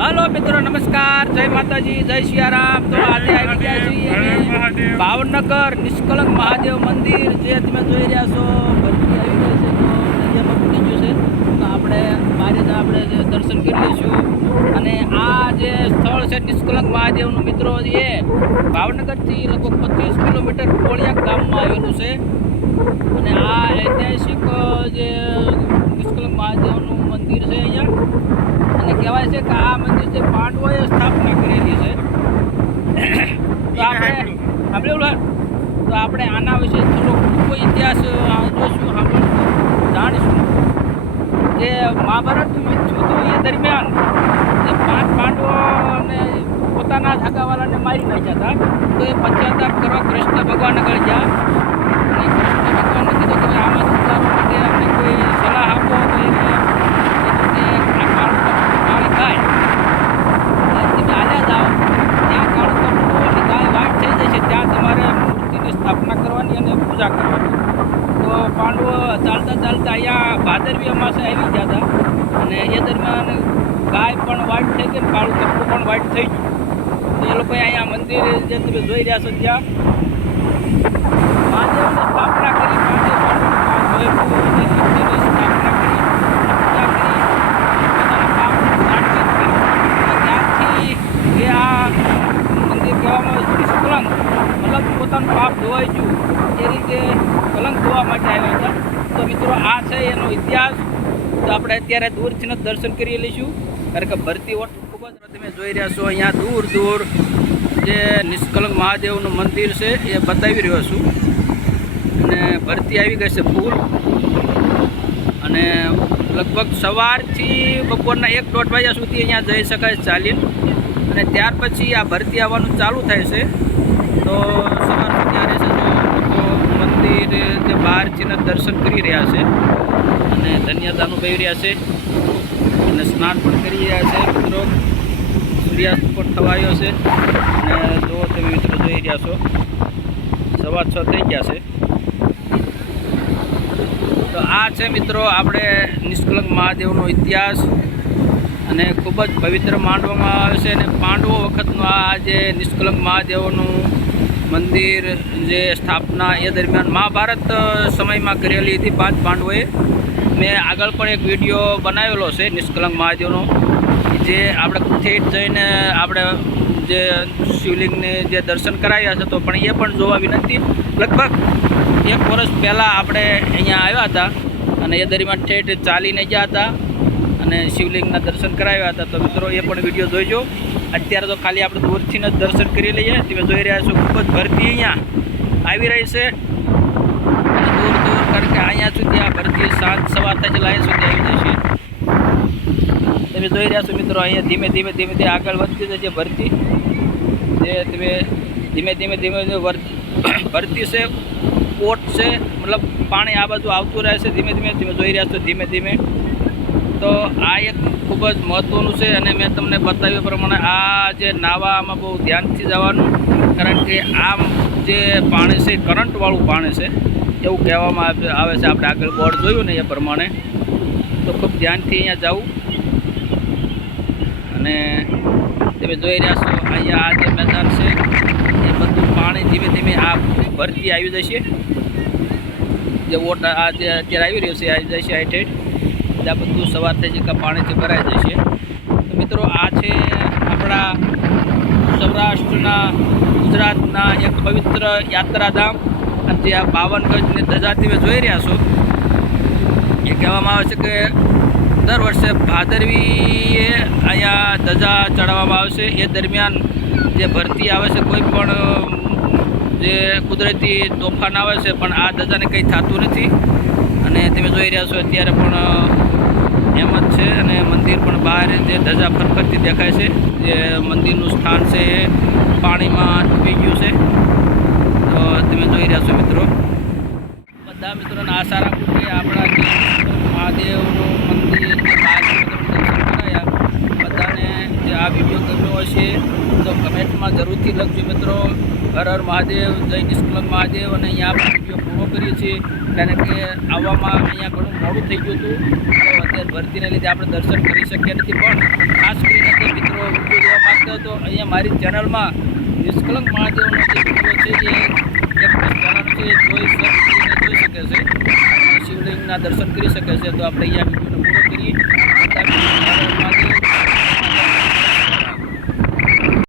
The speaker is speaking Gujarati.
हेलो मित्रों नमस्कार जय माताजी जय सियाराम। तो आज આવી ગયા છીએ ભાવનગર નિષ્કલંક મહાદેવ મંદિર જે તમે જોઈ રહ્યા છો ભરતી આવી ગઈ છે તો નદીયામાં પૂરી ગયું છે તો આપણે બહાર આપણે દર્શન કરી લઈશું અને આ જે સ્થળ છે નિષ્કલંક મહાદેવનું મિત્રો એ ભાવનગરથી લગભગ 25 કિલોમીટર કોળિયા ગામમાં આવેલું છે અને આ ઐતિહાસિક જે નિષ્કલંક મહાદેવનું મંદિર છે અહીંયા અને કહેવાય છે કે આ મંદિર જે પાંડવોએ સ્થાપના કરેલી છે તો આપણે આના વિશે થોડો ટૂંકો ઇતિહાસ જોશું સાંભળશું જાણીશું જે મહાભારત યુદ્ધ હતું એ દરમિયાન જે 5 પાંડવોને પોતાના ધાગાવાલાને મારી નાખ્યા હતા તો એ પશ્ચાતાપ કરવા કૃષ્ણ ભગવાન આગળ ગયા અને કૃષ્ણ ભગવાનને કીધું કે આમાં સુધારવા માટે અમને કોઈ સલાહ આપો તો એને સ્થાપના કરવાની અને પૂજા કરવાની તો પાંડવો ચાલતા ચાલતા અહીંયા ભાદરવી અમાસે આવી ગયા હતા અને એ દરમિયાન ગાય પણ વાઇટ થઈ ગઈ કાળું કપડું પણ વાઇટ થઈ ગયું તો એ લોકોએ અહીંયા મંદિર જે તમે જોઈ રહ્યા છો ત્યાં મહાદેવની સ્થાપના કરી સ્થાપના કરી પૂજા કરી પોતાના પાપની પ્રાર્થના કરી ત્યારથી એ આ મંદિર કહેવામાં આવે છે નિષ્કલંક મતલબ પોતાનું પાપ ધોવાઈ ગયું એ રીતે કલંક ધોવા માટે આવ્યા હતા તો મિત્રો આ છે એનો ઇતિહાસ તો આપણે અત્યારે દૂરથી જ દર્શન કરી લઈશું કારણ કે ભરતી ઓટ ખૂબ જ તમે જોઈ રહ્યા છો અહીંયા દૂર દૂર જે નિષ્કલંક મહાદેવનું મંદિર છે એ બતાવી રહ્યો છું અને ભરતી આવી ગઈ છે ફૂલ અને લગભગ સવારથી બપોરના 1-1.5 વાગ્યા સુધી અહીંયા જઈ શકાય ચાલીને અને ત્યાર પછી આ ભરતી આવવાનું ચાલુ થાય છે તો સવારમાં ત્યારે છે તો લોકો મંદિર જે બહારથી દર્શન કરી રહ્યા છે અને ધન્યતા અનુભવી રહ્યા છે અને સ્નાન પણ કરી રહ્યા છે મિત્રો સૂર્યાસ્ત પણ થવાયો છે અને જો તમે મિત્રો જોઈ રહ્યા છો 6:15 થઈ ગયા છે તો આ છે મિત્રો આપણે નિષ્કલંક મહાદેવનો ઇતિહાસ અને ખૂબ જ પવિત્ર માનવામાં આવે છે અને પાંડવો વખતનું આ જે નિષ્કલંક મહાદેવનું મંદિર જે સ્થાપના એ દરમિયાન મહાભારત સમયમાં કરેલી હતી 5 પાંડવોએ મેં આગળ પણ એક વિડીયો બનાવેલો છે નિષ્કલંક મહાદેવનો જે આપણે ઠેઠ જઈને આપણે જે શિવલિંગને જે દર્શન કરાવ્યા છે તો પણ એ પણ જોવા વિનંતી લગભગ 1 વર્ષ પહેલાં આપણે અહીંયા આવ્યા હતા અને એ દરમિયાન ઠેઠ ચાલીને ગયા હતા અને શિવલિંગના દર્શન કરાવ્યા હતા તો મિત્રો એ પણ વિડીયો જોઈજો અત્યારે તો ખાલી આપણે દૂરથી જ દર્શન કરી લઈએ તમે જોઈ રહ્યા છો ખૂબ જ ભરતી અહીંયા આવી રહી છે અને દૂર દૂર કારણ કે અહીંયા સુધી આ ભરતી સાંજ સવાર થાય છે લાઈન સુધી આવી જશે તમે જોઈ રહ્યા છો મિત્રો અહીંયા ધીમે ધીમે આગળ વધતી જશે ભરતી જે તમે ધીમે ભરતી છે પોટ છે મતલબ પાણી આ બાજુ આવતું રહે છે ધીમે તમે જોઈ રહ્યા છો ધીમે તો આ એક ખૂબ જ મહત્ત્વનું છે અને મેં તમને બતાવ્યા પ્રમાણે આ જે નાવામાં બહુ ધ્યાનથી જવાનું કારણ કે આમ જે પાણી છે કરંટવાળું પાણી છે એવું કહેવામાં આવે છે આપણે આગળ બોર્ડ જોયું ને એ પ્રમાણે તો ખૂબ ધ્યાનથી અહીંયા જવું અને તમે જોઈ રહ્યા છો અહીંયા આ જે મેદાન છે એ બધું પાણી ધીમે આ ભરતી આવી જશે જે વોટ આ જે અત્યારે આવી રહ્યું છે આવી જશે આ આ બધું સવાર થઈ જશે પાણીથી ભરાઈ જશે તો મિત્રો આ છે આપણા સૌરાષ્ટ્રના ગુજરાતના એક પવિત્ર યાત્રાધામ અને જે આ 52 ગજની ધજા તમે જોઈ રહ્યા છો એ કહેવામાં આવે છે કે દર વર્ષે ભાદરવીએ અહીંયા ધજા ચડાવવામાં આવે છે એ દરમિયાન જે ભરતી આવે છે કોઈ પણ જે કુદરતી તોફાન આવે છે પણ આ ધજાને કંઈ થતું નથી અને તમે જોઈ રહ્યા છો અત્યારે પણ એમ જ છે અને મંદિર પણ બહાર જે ધજા ફરફરતી દેખાય છે જે મંદિરનું સ્થાન છે એ પાણીમાં ડૂબી ગયું છે તો તમે જોઈ રહ્યા છો મિત્રો બધા મિત્રોને આશા રાખું કે આપણા જે મહાદેવનું મંદિર જે બહાર દર્શન કરાયા બધાને જે આ વિડીયો ગમ્યો હશે તો કમેન્ટમાં જરૂરથી લખજો મિત્રો હર હર મહાદેવ જય નિષ્કલંક મહાદેવ અને અહીંયા આપણે વિડીયો પૂરો કરીએ છીએ કારણ કે આવવામાં અહીંયા ઘણું મોડું થઈ ગયું હતું તો અત્યારે ભરતીને લીધે આપણે દર્શન કરી શક્યા નથી પણ ખાસ કરીને જે મિત્રો મારી ચેનલમાં નિષ્કલંક મહાદેવનો જે વિડીયો છે એ 1+ ચેનલ છે એ જોઈ સર્ચ કરીને જોઈ શકે છે અને શિવલિંગના દર્શન કરી શકે છે. તો આપણે અહીંયા વિડીયોને પૂરો કરીએ.